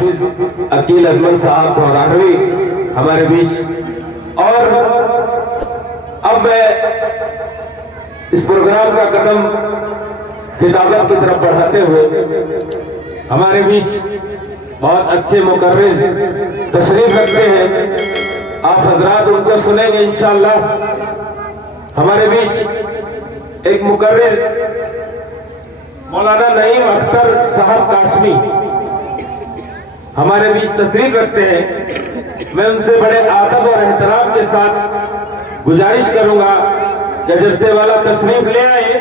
حافظ عقیل اجمل صاحب بہراروی ہمارے بیچ، اور اب میں اس پروگرام کا قدم خطابت کی طرف بڑھاتے ہوئے ہمارے بیچ بہت اچھے مقرر تشریف رکھتے ہیں، آپ حضرات ان کو سنیں گے انشاءاللہ۔ ہمارے بیچ ایک مقرر مولانا نعیم اختر صاحب قاسمی ہمارے بیچ تشریف رکھتے ہیں۔ میں ان سے بڑے ادب اور احترام کے ساتھ گزارش کروں گا کہ جرتے والا تشریف لے آئے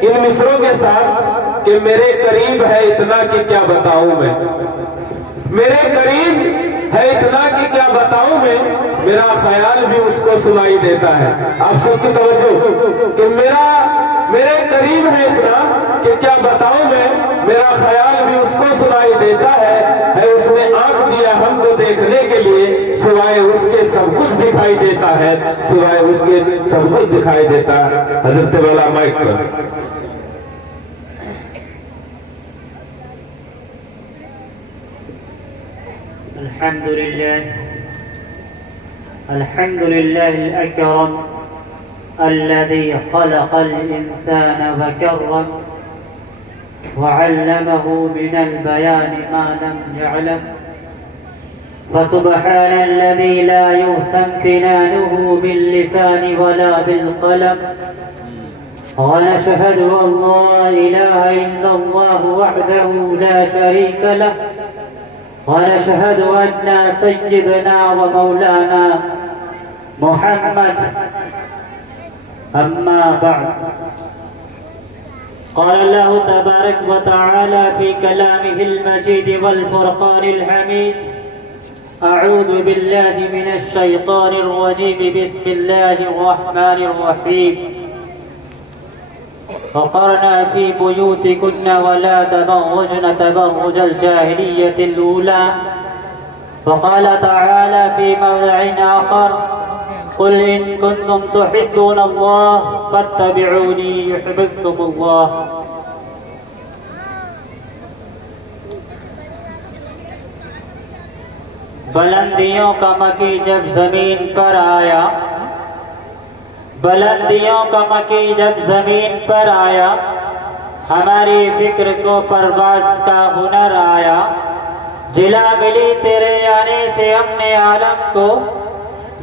ان مصروں کے ساتھ کہ میرے قریب ہے اتنا کہ کیا بتاؤں میں، میرے قریب ہے اتنا کہ کیا بتاؤں میں، میرا خیال بھی اس کو سنائی دیتا ہے۔ آپ سب کی توجہ کہ میرے قریب ہے اتنا کہ کیا بتاؤں میں، میرا خیال بھی اس کو سنائی دیتا ہے اس نے آنکھ دیا ہم کو دیکھنے کے لیے، سوائے اس کے سب کچھ دکھائی دیتا ہے، سوائے اس کے سب کچھ دکھائی دیتا ہے۔ حضرت والا مائک پر۔ الحمد لله الأكرم الذي خلق الإنسان فكرم وعلمه من البيان ما لم يعلم، فسبحان الذي لا يحصى امتنانه باللسان ولا بالقلم، ونشهد أن لا إله إلا الله وحده لا شريك له، ونشهد أن سيدنا ومولانا محمد أما بعد، قال الله تبارك وتعالى في كلامه المجيد والفرقان الحميد: أعوذ بالله من الشيطان الرجيم، بسم الله الرحمن الرحيم، وقرنا في بيوتكن ولا تبرجن تبرج الجاهلية الأولى، وقال تعالى في موضع آخر: قل إن كنتم تحبون الله فاتبعوني يحببكم الله۔ بلندیوں کا مکی جب زمین پر آیا، بلندیوں کا مکی جب زمین پر آیا، ہماری فکر کو پرواز کا ہنر آیا، جلا ملی تیرے آنے سے امن عالم کو،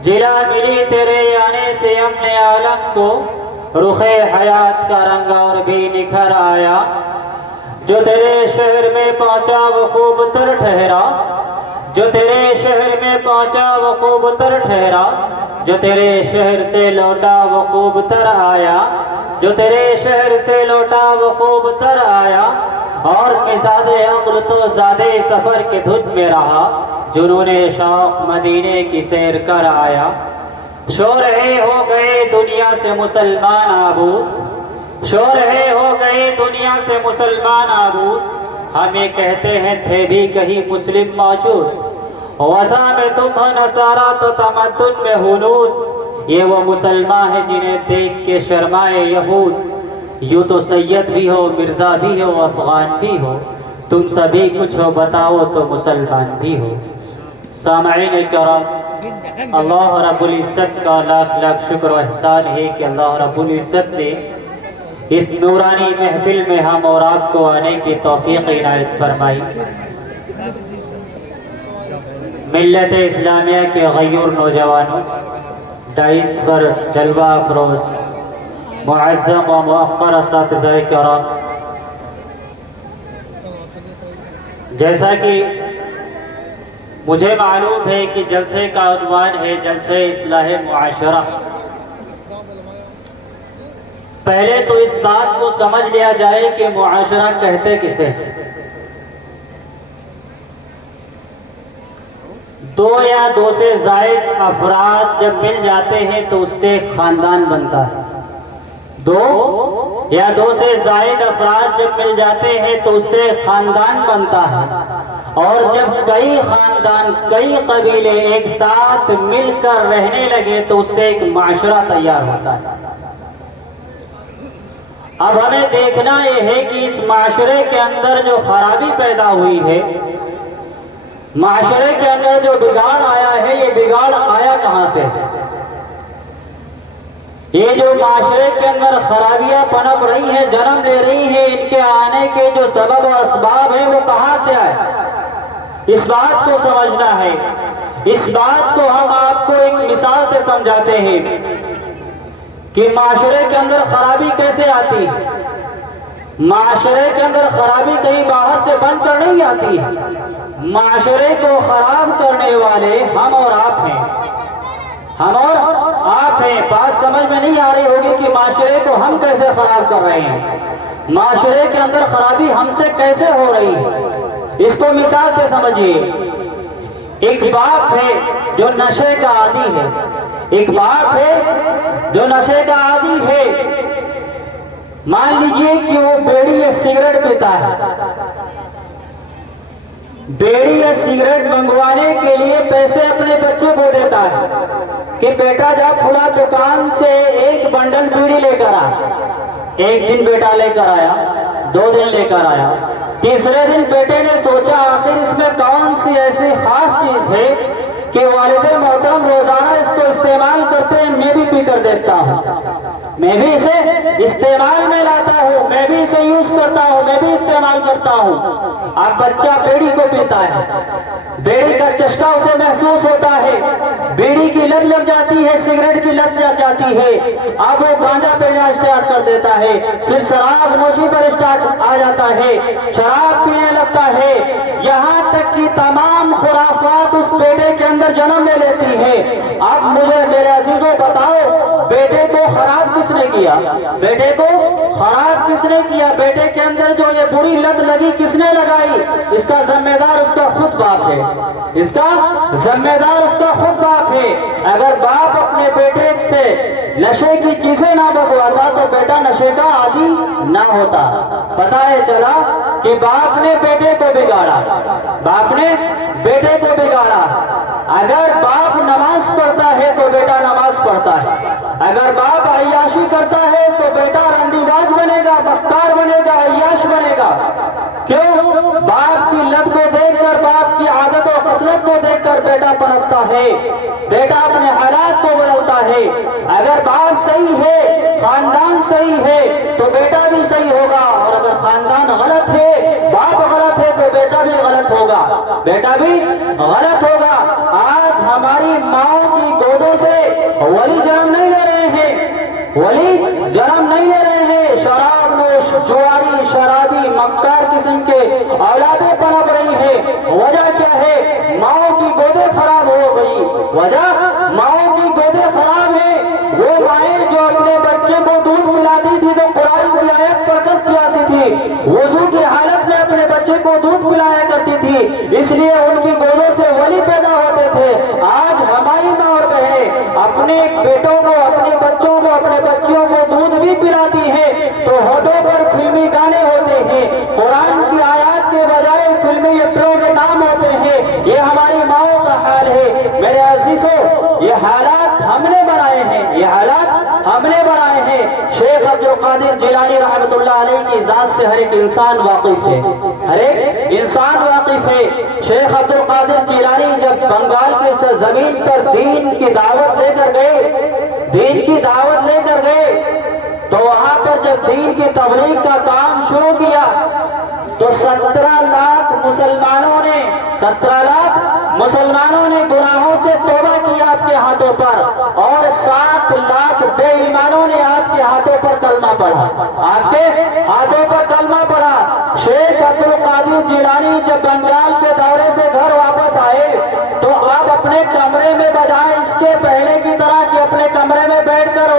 جلا ملی تیرے آنے سے امن عالم کو، رخ حیات کا رنگ اور بھی نکھر آیا، جو تیرے شہر میں پہنچا وہ خوب تر ٹھہرا، جو تیرے شہر میں پہنچا وہ خوب تر ٹھہرا، جو تیرے شہر سے لوٹا وہ خوب تر آیا، جو تیرے شہر سے لوٹا وہ خوب تر آیا، اور مزاج عقل تو زادے سفر کے دھن میں رہا، جنون شوق مدینے کی سیر کر آیا۔ شورہے ہو گئے دنیا سے مسلمان آبود، شورہے ہو گئے دنیا سے مسلمان آبود، ہمیں کہتے ہیں تھے بھی کہیں مسلم موجود، وضع میں تم ہو نصارہ تو تمدن میں ہنود، یہ وہ مسلمان ہے جنہیں دیکھ کے شرمائے یہود، یوں تو سید بھی ہو مرزا بھی ہو افغان بھی ہو، تم سبھی کچھ ہو بتاؤ تو مسلمان بھی ہو۔ سامعین کرام، اللہ رب العزت کا لاکھ لاکھ شکر و احسان ہے کہ اللہ رب العزت نے اس نورانی محفل میں ہم اور آپ کو آنے کی توفیق عنایت فرمائی۔ ملت اسلامیہ کے غیور نوجوانوں، ڈائس پر جلوہ افروز معظم و موقر اساتذہ کرام، جیسا کہ مجھے معلوم ہے کہ جلسے کا عنوان ہے جلسے اصلاح معاشرہ، پہلے تو اس بات کو سمجھ لیا جائے کہ معاشرہ کہتے کسے ہیں۔ دو یا دو سے زائد افراد جب مل جاتے ہیں تو اس سے خاندان بنتا ہے، دو یا دو سے زائد افراد جب مل جاتے ہیں تو اس سے خاندان بنتا ہے، اور جب کئی خاندان کئی قبیلے ایک ساتھ مل کر رہنے لگے تو اس سے ایک معاشرہ تیار ہوتا ہے۔ اب ہمیں دیکھنا یہ ہے کہ اس معاشرے کے اندر جو خرابی پیدا ہوئی ہے معاشرے کے اندر جو بگاڑ آیا ہے یہ بگاڑ آیا کہاں سے؟ یہ جو معاشرے کے اندر خرابیاں پنپ رہی ہیں، جنم لے رہی ہیں، ان کے آنے کے جو سبب و اسباب ہیں وہ کہاں سے آئے؟ اس بات کو سمجھنا ہے۔ اس بات کو ہم آپ کو ایک مثال سے سمجھاتے ہیں کہ معاشرے کے اندر خرابی کیسے آتی ہے۔ معاشرے کے اندر خرابی کہیں باہر سے بن کر نہیں آتی ہے، معاشرے کو خراب کرنے والے ہم اور آپ ہیں، ہم اور آپ ہیں۔ بات سمجھ میں نہیں آ رہی ہوگی کہ معاشرے کو ہم کیسے خراب کر رہے ہیں، معاشرے کے اندر خرابی ہم سے کیسے ہو رہی ہے۔ اس کو مثال سے سمجھیے۔ ایک باپ ہے جو نشے کا عادی ہے، ایک باپ ہے جو نشے کا عادی ہے۔ مان لیجئے کہ وہ بیڑی یا سگریٹ پیتا ہے، بیڑی یا سگریٹ منگوانے کے لیے پیسے اپنے بچے کو دیتا ہے کہ بیٹا جا کھلا دکان سے ایک بنڈل بیڑی لے کر آ۔ ایک دن بیٹا لے کر آیا، 2 دن لے کر آیا، تیسرے دن بیٹے نے سوچا آخر اس میں کون سی ایسی خاص چیز ہے کہ والد محترم روزانہ اس کو استعمال کرتے ہیں، میں بھی پی کر دیکھتا ہوں، میں بھی اسے استعمال میں لاتا ہوں، میں بھی اسے یوز کرتا ہوں، میں بھی استعمال کرتا ہوں۔ اب بچہ بیڑی کو پیتا ہے، بیڑی کا چسکا اسے محسوس ہوتا ہے، بیڑی کی لت لگ جاتی ہے، سگریٹ کی لت لگ جاتی ہے، اب وہ گانجا پینا اسٹارٹ کر دیتا ہے، پھر شراب نوشی پر اسٹارٹ آ جاتا ہے، شراب پینے لگتا ہے، یہاں تک کہ تمام خرافات اس بیٹے کے اندر جنم لے لیتی ہے۔ اب مجھے میرے عزیزوں بتاؤ، بیٹے کو خراب کس نے کیا؟ بیٹے کو خراب کس نے کیا؟ بیٹے کے اندر جو یہ بری لت لگی کس نے لگائی؟ اس کا ذمہ دار اس کا خود باپ ہے، اس کا ذمہ دار اس کا خود باپ ہے۔ اگر باپ اپنے بیٹے سے نشے کی چیزیں نہ بگواتا تو بیٹا نشے کا عادی نہ ہوتا۔ پتہ ہے چلا کہ باپ نے بیٹے کو بگاڑا، باپ نے بیٹے کو بگاڑا۔ اگر باپ نماز پڑھتا ہے تو بیٹا نماز پڑھتا ہے، اگر باپ عیاشی کرتا ہے تو بیٹا رنڈی باز بنے گا، مکار بنے گا، عیاش بنے گا۔ کیوں؟ باپ کی لت کو دیکھ کر، باپ کی عادت و خصلت کو دیکھ کر بیٹا پنپتا ہے، بیٹا اپنے حالات کو بدلتا ہے۔ اگر باپ صحیح ہے، خاندان صحیح ہے تو بیٹا بھی صحیح ہوگا، اور اگر خاندان غلط ہے، باپ غلط ہے تو بیٹا بھی غلط ہوگا، بیٹا بھی غلط ہوگا۔ آج ہماری ماؤں کی گودوں سے ولی جنم نہیں لے رہے ہیں، ولی جنم نہیں لے رہے ہیں، شراب نوش، جواری، شرابی، مکار قسم کے اولادیں پنپ رہی ہیں۔ وجہ کیا ہے؟ ماؤں کی گودیں خراب ہو گئی۔ وجہ ماؤں کی گودیں خراب ہیں۔ وہ مائیں جو اپنے بچے کو دودھ پلاتی تھی تو قرآن کی آیت پڑھ کر پلاتی تھی، وضو کی حالت میں اپنے بچے کو دودھ پلایا کرتی تھی، اس لیے ان کی گودوں سے ولی پیدا ہوتے تھے۔ آج ہماری ماں اور بہنیں اپنے بیٹوں کو، اپنے بچوں کو، اپنے بچیوں کو دودھ بھی پلاتی ہیں تو ہونٹوں پر فلمی گانے ہوتے ہیں، قرآن کی آیات کے بجائے فلمی ایکٹروں کے نام ہوتے ہیں۔ یہ ہماری ماؤں کا حال ہے۔ میرے عزیزوں، یہ حالات ہم نے بنائے ہیں، یہ حالات ہم نے بنائے ہیں۔ شیخ عبد القادر جیلانی رحمۃ اللہ علیہ کی ذات سے ہر ایک انسان واقف ہے، ہر ایک انسان واقف ہے۔ شیخ عبد القادر جیلانی جب بنگال کی زمین پر دین کی دعوت لے کر گئے، دین کی دعوت لے کر گئے تو وہاں پر جب دین کی تبلیغ کا کام شروع کیا تو 17 لاکھ مسلمانوں نے گناہوں سے توبہ کیا آپ کے ہاتھوں پر، اور 7 لاکھ بے ایمانوں نے آپ کے ہاتھوں پر کلمہ پڑھا، آپ کے ہاتھوں پر کلمہ پڑھا۔ شیخ عبد القادر جیلانی جب بنگال کے دورے سے گھر واپس آئے تو آپ اپنے کمرے میں بجائے اس کے پہلے کی طرح کہ اپنے کمرے میں بیٹھ کر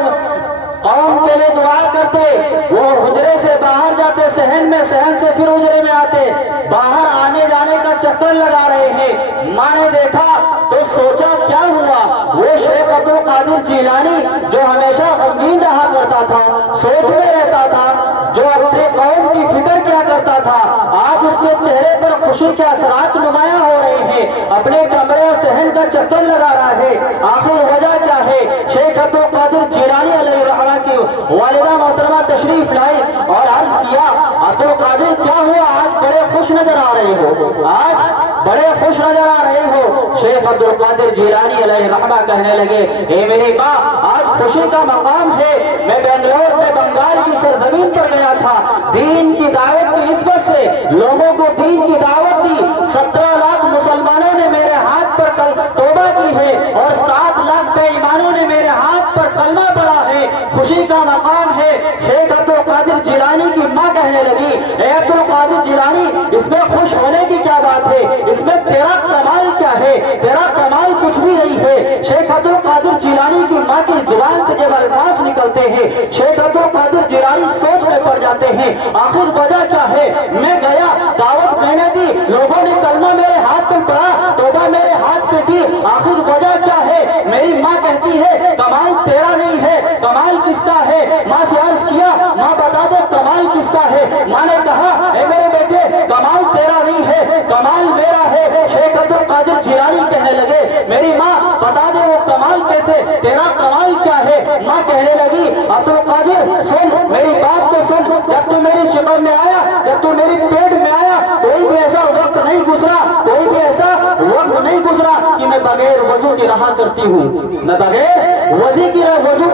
قوم کے لیے دعا کرتے، وہ حجرے سے باہر جاتے صحن میں، صحن سے پھر حجرے میں آتے، باہر آنے جانے کا چکر لگا رہے ہیں۔ ماں نے دیکھا تو سوچا کیا ہوا؟ وہ شیخ عبد القادر جیلانی جو ہمیشہ غمگین رہا کرتا تھا، سوچ میں رہتا تھا، جو اپنے قوم کی فکر کیا کرتا تھا، آج اس کے چہرے پر خوشی کے اثرات نمایاں ہو رہے ہیں، اپنے کمرے اور صحن کا چکر لگا رہا ہے۔ آخر وجہ کیا ہے؟ شیخ عبد القادر جیلانی علیہ الرحمہ کی والدہ محترمہ تشریف لائی اور عرض کیا عبد القادر کیا ہوا؟ آج بڑے خوش نظر آ رہے ہو، آج بڑے خوش نظر آ رہے ہو۔ شیخ عبد القادر جیلانی علیہ رحمہ کہنے لگے اے میری ماں آج خوشی کا مقام ہے، میں بنگلور میں بنگال کی سرزمین پر گیا تھا، دین کی دعوت کی نسبت سے لوگوں کو دین کی دعوت دی، 17 لاکھ مسلمانوں نے میرے ہاتھ پر توبہ کی ہے اور 7 لاکھ بے ایمانوں نے میرے ہاتھ پر کلمہ پڑھا ہے، خوشی کا مقام ہے۔ شیخ عبد القادر جیلانی کی ماں کہنے لگی اے عبد القادر جیلانی اس میں خوش ہونے کی کیا بات ہے، اس میں تیرا کمال کیا ہے، تیرا کمال کچھ بھی نہیں ہے۔ شیخ عبد القادر جیلانی کی ماں کی زبان سے جب الفاظ نکلتے ہیں شیخ عبد القادر جیلانی سوچ میں پڑ جاتے ہیں آخر وجہ کیا ہے، میں گیا دعوت میں نے دی، لوگوں نے کلمہ میرے ہاتھ پہ پڑھا، توبہ میرے ہاتھ پہ کی، آخر وجہ کیا ہے؟ میری ماں کہتی ہے کمال تیرا نہیں ہے، کمال کس کا ہے؟ ماں سے عرض کیا ماں بتا دے کمال کس کا ہے؟ ماں نے کہا اے میرے بیٹے کمال تیرا نہیں ہے، کمال میرا ہے۔ شیخ عبد القادر جیلانی کہنے لگے میری ماں بتا دے وہ کمال کیسے، تیرا کمال کیا ہے؟ ماں کہنے لگی عبد القادر سن میری بات کو سن، جب تو میری شکم میں آیا، جب تو میری پیٹ میں آیا کوئی بھی ایسا وقت نہیں گزرا، کوئی بھی ایسا وقت نہیں گزرا کہ میں بغیر وضو کی رہا کرتی ہوں، میں بغیر وضو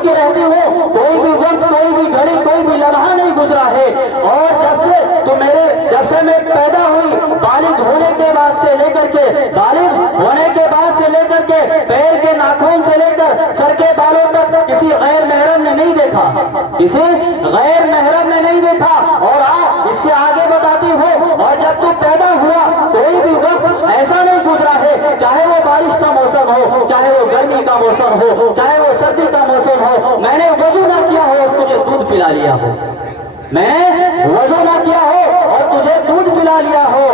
کی رہتی ہوں، کوئی بھی وقت کوئی بھی گھڑی کوئی بھی لمحہ نہیں گزرا ہے۔ اور جب سے میں پیدا ہوئی بالغ ہونے کے بعد سے لے کر کے پیر کے ناخن سے لے کر سر کے بالوں تک کسی غیر محرم نے نہیں دیکھا، کسی غیر محرم نے نہیں دیکھا۔ اور اس سے آگے بتاتی ہوں اور جب تو پیدا ہوا کوئی بھی وقت ایسا نہیں گزرا ہے، چاہے وہ بارش کا موسم ہو، چاہے وہ گرمی کا موسم ہو، چاہے وہ سردی کا موسم ہو، میں نے وضو نہ کیا ہو اور تجھے دودھ پلا لیا ہو، میں نے وضو نہ کیا ہو اور تجھے دودھ پلا لیا ہو،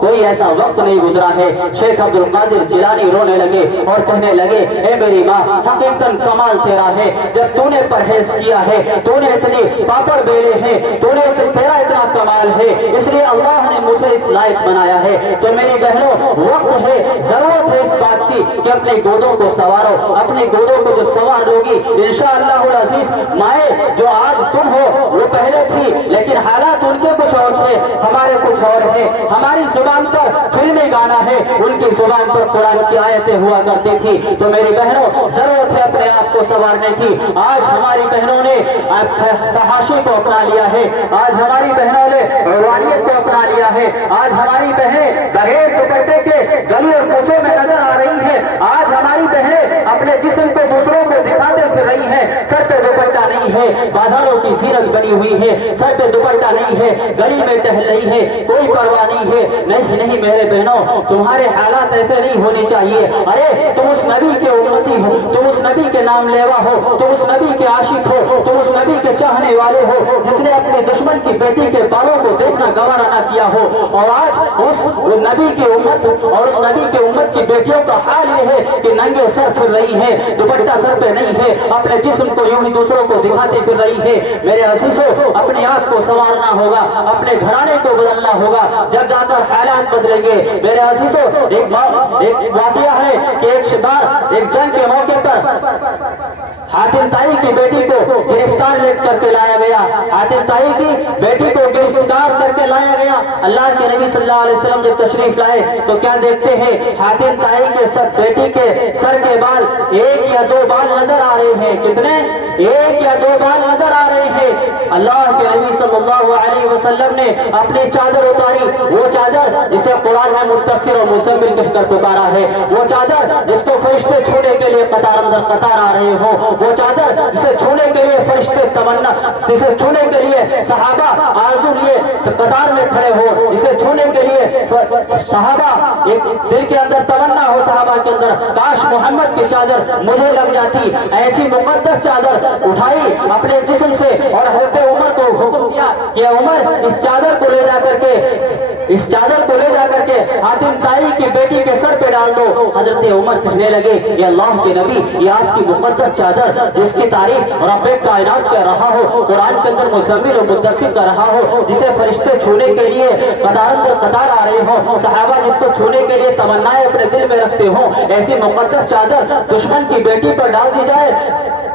کوئی ایسا وقت نہیں گزرا ہے۔ شیخ عبد القادر جیلانی رونے لگے اور کہنے لگے اے میری ماں حقیقتاً کمال تیرا ہے، جب تو نے پرہیز کیا ہے، تو نے اتنے پاپڑ بیلے ہیں، تیرا اتنا کمال ہے، اس لیے اللہ نے مجھے اس لائق بنایا ہے۔ تو میری بہنوں وقت ہے، ضرورت ہے اس بات کی کہ اپنے گودوں کو سنوارو، اپنے گودوں کو جب سنوار لو گی انشاءاللہ العزیز مائیں جو آج تم ہو وہ پہلے تھی لیکن حالات ان کے کچھ اور تھے، ہمارے کچھ اور ہیں، ہماری زبان پر فلمی گانا ہے، ان کی زبان پر قرآن کی آیتیں ہوا کرتی تھی۔ تو میری بہنوں ضرورت ہے اپنے آپ کو سنوارنے کی۔ آج ہماری بہنوں نے فحاشی کو اپنا لیا ہے، آج ہماری بہنوں نے روحانیت کو اپنا لیا ہے، آج ہماری بہنیں بغیر دوپٹے کے گلی اور کوچوں میں نظر آ رہی ہیں، آج ہماری بہنیں اپنے جسم کو دوسروں کو دکھاتے پھر رہی ہیں، سر پہ دوپٹہ نہیں ہے، بازاروں کی زینت بنی ہوئی ہے، سر پہ دوپٹہ نہیں ہے، گلی میں ٹہل رہی ہے، کوئی پرواہ نہیں ہے۔ نہیں میرے بہنوں تمہارے حالات ایسے نہیں ہونے چاہیے۔ ارے تم اس نبی کے امتی ہو، تم اس نبی کے نام لیوا ہو، تم اس نبی کے عاشق ہو، تم اس نبی کے چاہنے والے ہو جس نے اپنے دشمن کی بیٹی کے بالوں کو دیکھنا گوارا نہ کیا ہو۔ اور آج اس نبی کی امت اور اس نبی کے امت کی بیٹیوں کا حال یہ ہے کہ ننگے سر پھر رہی ہے، دوپٹہ سر پہ نہیں ہے، اپنے جسم کو یوں ہی دوسروں کو دکھاتے پھر رہی ہے۔ میرے عزیزوں اپنے آپ کو سنوارنا ہوگا، اپنے گھرانے کو بدلنا ہوگا، جب جا کر حالات بدلیں گے۔ میرے عزیزوں ایک واقعہ ہے کہ ایک جنگ کے موقع پر حاتم طائی کی بیٹی کو گرفتار کر کے لایا گیا، حاتم طائی کی بیٹی کو گرفتار کر کے لایا گیا۔ اللہ کے نبی صلی اللہ علیہ وسلم جب تشریف لائے تو کیا دیکھتے ہیں حاتم طائی کے بیٹی کے سر کے بال 1 یا 2 بال نظر آ رہے ہیں، کتنے 1 یا 2 بال نظر آ رہے ہیں۔ اللہ کے نبی صلی اللہ علیہ وسلم نے اپنی چادر اتاری، وہ چادر جسے قرآن نے مدثر اور مزمل کہہ کر پکارا ہے، وہ چادر جس کو فرشتے چھونے کے لیے قطار اندر قطار آ رہے ہوں، وہ چادر جسے چھونے کے لیے فرشتے تمنا، جسے چھونے کے لیے صحابہ آرزو لیے قطار میں کھڑے ہو، جسے چھونے کے لیے صحابہ ایک دل کے اندر تمنا ہو صحابہ کے اندر کاش محمد کی چادر مجھے لگ جاتی، ایسی مقدس چادر اٹھائی اپنے جسم سے اور حضرت عمر کو حکم دیا کہ عمر اس چادر کو لے جا کر کے حاتم طائی کی بیٹی کے سر پہ ڈال دو۔ حضرت عمر کہنے لگے یہ اللہ کے نبی یہ آپ کی مقدس چادر جس کی تعریف رب کائنات کر رہا ہو، قرآن کے اندر مزمل اور مدثر کر رہا ہو، جسے فرشتے چھونے کے لیے قطار اندر قطار آ رہے ہوں، صحابہ جس کو چھونے کے لیے تمنائیں اپنے دل میں رکھتے ہوں، ایسی مقدس چادر دشمن کی بیٹی پر ڈال دی جائے۔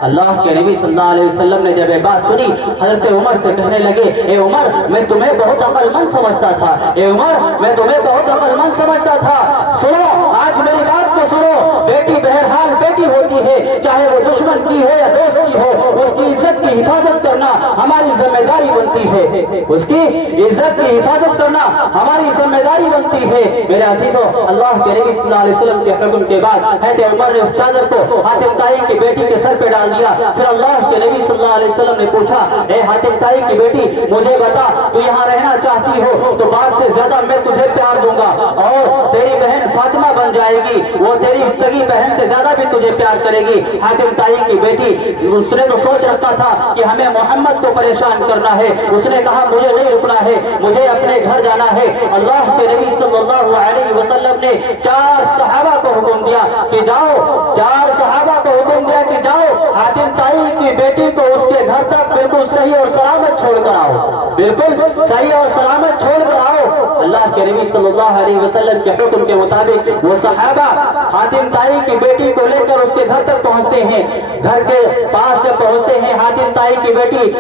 اللہ کے نبی صلی اللہ علیہ وسلم نے جب یہ بات سنی حضرت عمر سے کہنے لگے اے عمر میں تمہیں بہت عقل مند سمجھتا تھا، اے عمر میں تمہیں بہت عقل مند سمجھتا تھا، سنو آج میری بات کو سنو، بیٹی بہرحال بیٹی ہوتی ہے، چاہے وہ دشمن کی ہو یا دوست کی ہو، اس کی عزت کی حفاظت کرنا ہماری ذمہ داری بنتی ہے، اس کی عزت کی حفاظت کرنا ہماری ذمہ داری بنتی ہے۔ میرے عزیزو اللہ کے نبی صلی اللہ علیہ وسلم کے حکم کے بعد حضرت عمر نے اس چادر کو حاتم طائی کی بیٹی کے سر پہ ڈال دیا۔ پھر اللہ کے نبی صلی اللہ علیہ وسلم نے پوچھا اے حاتم طائی کی بیٹی مجھے بتا تو یہاں رہنا چاہتی ہو تو بات سے زیادہ میں تجھے پیار دوں گا اور تیری بہن فاطمہ بن جائے گی، وہ تیری سگی بہن سے زیادہ بھی تجھے پیار کرے گی۔ حاتم طائی کی بیٹی اس نے تو سوچ رکھا تھا کہ ہمیں محمد کو پریشان کرنا ہے، اس نے کہا مجھے نہیں رکنا ہے، مجھے اپنے گھر جانا ہے۔ اللہ کے نبی صلی اللہ علیہ وسلم نے 4 صحابہ کو حکم دیا کہ جاؤ، 4 صحابہ کو حکم دیا کہ جاؤ حاتم طائی کی بیٹی کو اس کے گھر تک بالکل صحیح اور سلامت چھوڑ کر آؤ، بالکل صحیح اور سلامت چھوڑ کر آؤ۔ اللہ کے نبی صلی اللہ علیہ وسلم کے حکم کے مطابق وہ صحابہ حاتم طائی کی بیٹی کو لے کر اس کے گھر تک پہنچتے ہیں، گھر کے پاس سے پہنچتے ہیں، حاتم طائی کی بیٹی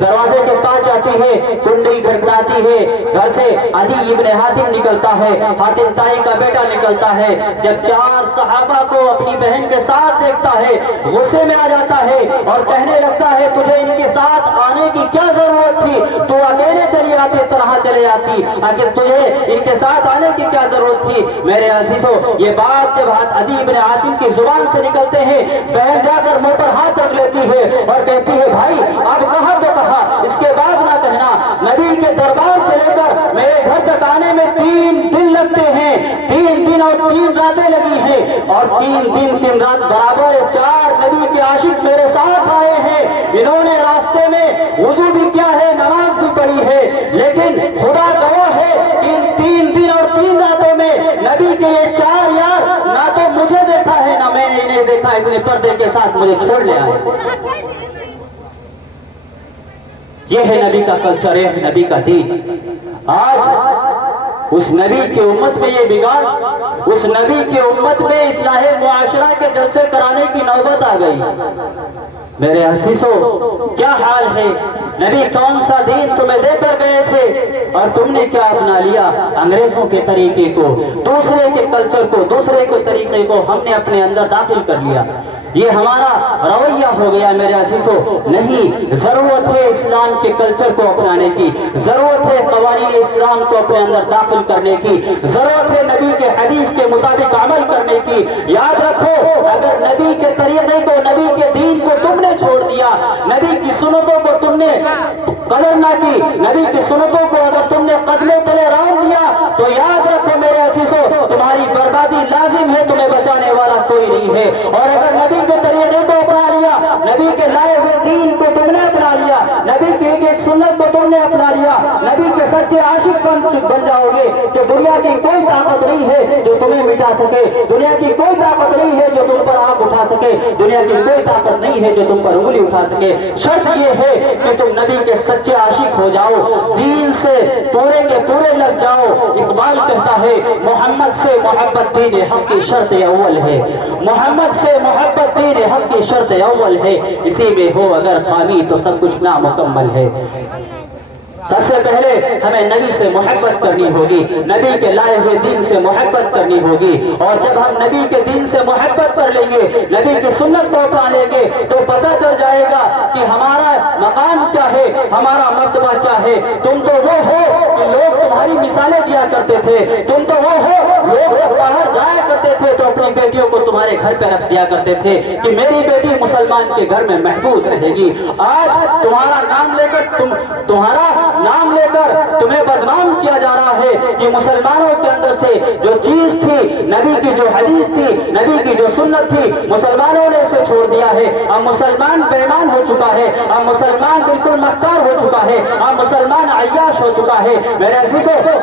دروازے کے پاس جاتی ہے، کنڈی کھڑکاتی ہے، گھر سے عدی ابن حاتم نکلتا ہے، حاتم طائی کا بیٹا نکلتا ہے۔ جب 4 صحابہ کو اپنی بہن کے ساتھ دیکھتا ہے غصے میں آ جاتا ہے اور کہنے لگتا ہے تجھے ان کے ساتھ آنے کی کیا ضرورت تھی، تو اکیلے چلی آتی طرح چلے آتی، آخر تجھے ان کے ساتھ آنے کی کیا ضرورت تھی۔ میرے عزیزو یہ بات جب عدی ابن حاتم کی زبان سے نکلتے ہیں بہن جا کر منہ پر ہاتھ رکھ لیتی ہے اور کہتی ہے بھائی اب کہا تو کہا، اس کے بعد نہ کہنا، نبی کے دربار سے لے کر میرے گھر تک آنے میں 3 دن لگتے ہیں، 3 دن اور 3 راتیں لگی ہیں، اور 3 دن 3 رات برابر 4 نبی کے عاشق میرے ساتھ آئے ہیں، انہوں نے راستے میں وضو بھی کیا ہے، نماز بھی پڑھی ہے، لیکن خدا گواہ ہے کہ ان 3 دن اور 3 راتوں میں نبی کے یہ 4 یار نہ تو مجھے دیکھا ہے نہ میں نے انہیں دیکھا، اتنے پردے کے ساتھ مجھے چھوڑ لے آئے۔ یہ ہے نبی کا کلچر، یہ ہے نبی کا دین۔ آج اس نبی کی امت میں یہ بگاڑ، اس نبی کی امت میں اصلاح معاشرہ کے جلسے کرانے کی نوبت آ گئی۔ میرے عزیزو کیا حال ہے، نبی کون سا دین تمہیں دے کر گئے تھے اور تم نے کیا اپنا لیا؟ انگریزوں کے طریقے کو، دوسرے کے کلچر کو، دوسرے کے طریقے کو ہم نے اپنے اندر داخل کر لیا۔ یہ ہمارا رویہ ہو گیا میرے عزیزو۔ نہیں، ضرورت ہے اسلام کے کلچر کو اپنانے کی، ضرورت ہے قوانین اسلام کو اپنے اندر داخل کرنے کی، ضرورت ہے نبی کے حدیث کے مطابق عمل کرنے کی۔ یاد رکھو اگر نبی کے طریقے کو، نبی کے دین کو تم نے چھوڑ دیا، نبی کی سنتوں کو تم نے قدر نہ کی، نبی کی سنتوں کو اگر تم نے قدموں تلے رام دیا تو یاد رکھو میرے عزیزو تمہاری بربادی لازم ہے، تمہیں بچانے والا کوئی نہیں ہے۔ اور اگر نبی کے طریقے کو اپنا لیا، نبی کے لائے ہوئے دین کو تم نے اپنا لیا، نبی کی ایک سنت کو تم نے اپنا لیا، نبی کے سچے عاشق بن جاؤ گے تو دنیا کی کوئی طاقت نہیں ہے جو تمہیں مٹا سکے، دنیا کی کوئی طاقت نہیں ہے جو تم پر آنکھ اٹھا سکے، دنیا کی کوئی طاقت نہیں ہے جو تم پر انگلی اٹھا سکے۔ شرط یہ ہے کہ تم نبی کے سچے عاشق ہو جاؤ، دین سے پورے کے پورے لگ جاؤ۔ اقبال کہتا ہے محمد سے محبت دین حق کی شرط اول ہے، محمد سے محبت دین حق کی شرط اول ہے، اسی میں ہو اگر خامی تو سب کچھ نامکمل ہے۔ سب سے پہلے ہمیں نبی سے محبت کرنی ہوگی، نبی کے لائے ہوئے دین سے محبت کرنی ہوگی، اور جب ہم نبی کے دین سے محبت کر لیں گے، نبی کی سنت کو اپنا لیں گے تو پتہ چل جائے گا کہ ہمارا مقام کیا ہے، ہمارا مرتبہ کیا ہے۔ تم تو وہ ہو کہ لوگ تمہاری مثالیں دیا کرتے تھے، تم تو وہ ہو لوگ جب باہر جایا کرتے تھے تو اپنی بیٹیوں کو تمہارے گھر پہ رکھ دیا کرتے تھے کہ میری بیٹی مسلمان کے گھر میں محفوظ رہے گی۔ آج تمہارا نام لے کر تمہیں بدنام کیا جا رہا ہے کہ مسلمانوں کے اندر سے جو چیز تھی، نبی کی جو حدیث تھی، نبی کی جو سنت تھی، مسلمانوں نے اسے چھوڑ دیا ہے۔ اب مسلمان بے ایمان ہو چکا ہے، اب مسلمان بالکل مکار ہو چکا ہے، اب مسلمان عیاش ہو چکا ہے۔ میرے عزیزو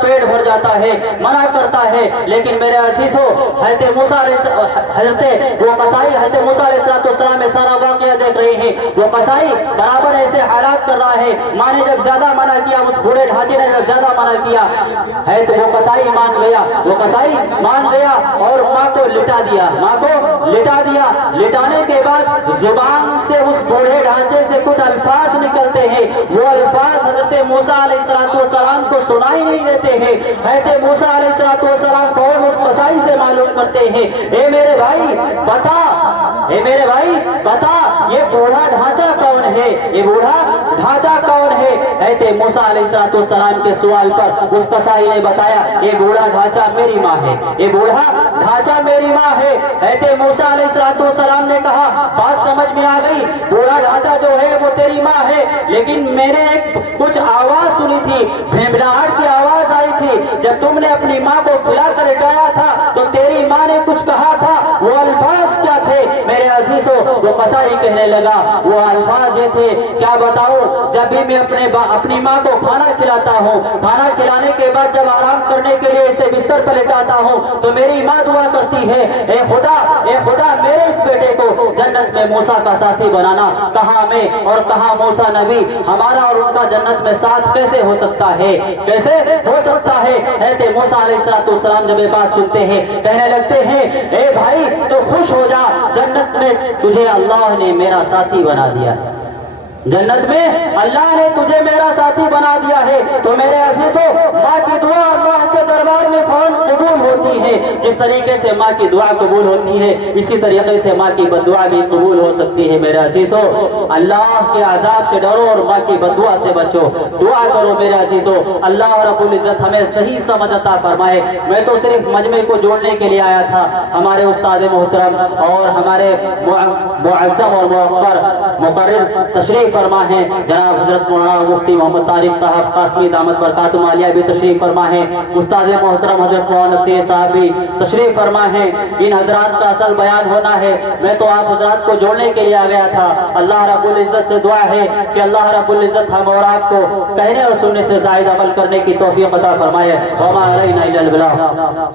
پیٹ بھر جاتا ہے، منع کرتا ہے، لیکن میرے عزیزو حضرت موسیٰ وہ قصائی حضرت موسیٰ علیہ السلام میں سارا واقعہ دیکھ رہے ہیں۔ وہ قصائی برابر ایسے حالات کر رہا ہے، ماں نے جب زیادہ منع کیا، اس بوڑھے ڈھانچے نے جب زیادہ منع کیا، وہ قصائی مان گیا، وہ قصائی مان گیا اور ماں کو لٹا دیا، ماں کو لٹا دیا۔ لٹانے کے بعد زبان سے اس بوڑھے ڈھانچے سے کچھ الفاظ نکلتے ہیں، وہ الفاظ حضرت موسیٰ علیہ السلام کو سنائی نہیں دیتے ہیں۔ حضرت موسیٰ علیہ السلام فوراً اس قصائی سے معلوم کرتے ہیں، اے میرے بھائی بتا، اے میرے بھائی بتا، یہ بوڑھا ڈھانچہ کون ہے، یہ بوڑھا ڈھانچہ کون ہے؟ حضرت موسیٰ علیہ السلام کے سوال پر اس قصائی نے بتایا، یہ بوڑھا ڈھانچہ میری ماں ہے، یہ بوڑھا ڈھانچہ میری ماں ہے۔ حضرت موسیٰ علیہ السلام نے کہا، بات سمجھ میں آ گئی، بوڑھا ڈھانچہ جو ہے وہ تیری ماں ہے، لیکن میں نے کچھ آواز سنی تھی، بھنبھناہٹ کی آواز آئی تھی، جب تم نے اپنی ماں کو کھلا کر گایا تھا تو تیری ماں نے کچھ کہا تھا، وہ الفاظ کیا تھے میرے عزیزو؟ وہ قصائی کہنے لگا، وہ الفاظ یہ تھے، کیا بتاؤں، جب بھی میں اپنی ماں کو کھانا کھلاتا ہوں، کھانا کھلانے کے بعد جب آرام کرنے کے لیے اسے بستر پر لٹاتا ہوں تو میری ماں دعا کرتی ہے، اے خدا میرے اس بیٹے کو جنت میں موسیٰ کا ساتھی بنانا۔ کہاں میں اور کہاں موسیٰ نبی، ہمارا اور ان کا جنت میں ساتھ کیسے ہو سکتا ہے، کیسے ہو سکتا ہے؟ حضرت موسیٰ علیہ السلام جب یہ بات سنتے ہیں کہنے لگتے ہیں، اے بھائی تو خوش ہو جا، جنت میں تجھے اللہ نے میرا ساتھی بنا دیا، جنت میں اللہ نے تجھے میرا ساتھی بنا دیا ہے۔ تو میرے عزیزو ماں کی دعا اللہ کے دربار میں فوراً قبول ہوتی ہے۔ جس طریقے سے ماں کی دعا قبول ہوتی ہے اسی طریقے سے ماں کی بددعا بھی قبول ہو سکتی ہے۔ میرے عزیزو اللہ کے عذاب سے ڈرو اور ماں کی بددعا سے بچو، دعا کرو میرے عزیزو، اللہ رب العزت ہمیں صحیح سمجھ عطا فرمائے۔ میں تو صرف مجمع کو جوڑنے کے لیے آیا تھا، ہمارے استاد محترم اور ہمارے معظم اور موقر مقرر تشریف فرما ہے، جناب حضرت مولانا مفتی محمد طارق صاحب قاسمی دامت برکاتہم عالیہ بھی تشریف فرما ہے، استاد محترم حضرت مولانا سید صاحب بھی تشریف فرما ہے۔ ان حضرات کا اصل بیان ہونا ہے، میں تو آپ حضرات کو جوڑنے کے لیے آ گیا تھا۔ اللہ رب العزت سے دعا ہے کہ اللہ رب العزت ہم اور آپ کو کہنے اور سننے سے زائد عمل کرنے کی توفیق عطا فرمائے۔ وما علینا الا البلاغ۔